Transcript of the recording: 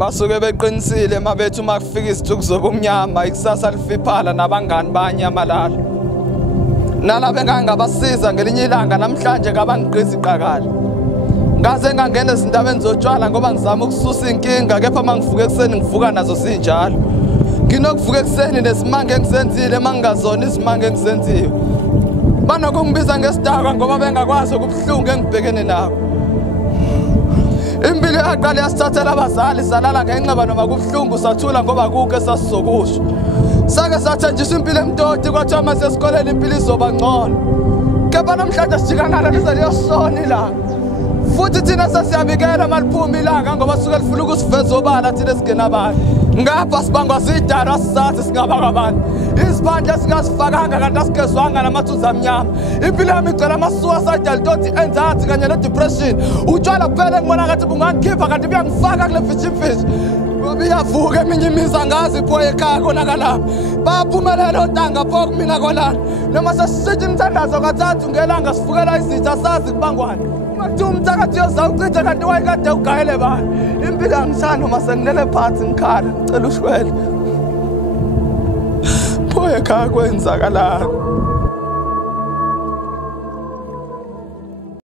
basuke beqinisile mabethu makufika isithuku zobumnyama ikusasa lifiphala nabangani banyamalala nalabo engangabasiza ngelinye ilanga namhlanje ngabangiqhiza iqakala ngaze ngangena ezindabeni zotshwala ngoba ngizama ukususa inkinga kepha mangivuka ekseni ngivuka nazo sinjalo nginokuvuka ekseni nesimanga engisenzile mangingazona izimanga engisenziwe banokungibiza ngesidakwa ngoba bengakwazi ukubuhlungu engibhekene nabo impilo yaqala yasithathela abazali salala ngenxeba noma kubuhlungu sathula ngoba kuke sasizokusho sake sathenjiswa impilo emtoti kwathiwa mase esikoleni impilo izoba ngcono kepha namhlanje sijika ngalo lize liyosona ilanga futhi thina sasiyabikela maliphuma ilanga ngoba suke lifuna ukusiveza obala thina singena abantu ngapha sibangwa zidara sisathi singaba ngabantu izibandla singasifakanga kanti asigezwanga namathuza amnyama impilo yami igcwele ama-suicide altoti anxiety kanye ne-depression utshwala kuphela engibona ngathi bungangikhipha kanti buyangifaka kule fishimfishi ngoba iyavuka eminye imizi angazi iphoye ekhaya konakalapha bayaphumelela otanga pho kumina kolana noma sesisitsha imithandazo kathathu ngelanga sivukela izitha sazi kubangwane kuthiwa umthakathi uyozawuchitha kanti wayekade ugayele bani impilo yangisani noma sengilele phansi ngikhala ngicela ushwele phoye ekhaya kwenzakalani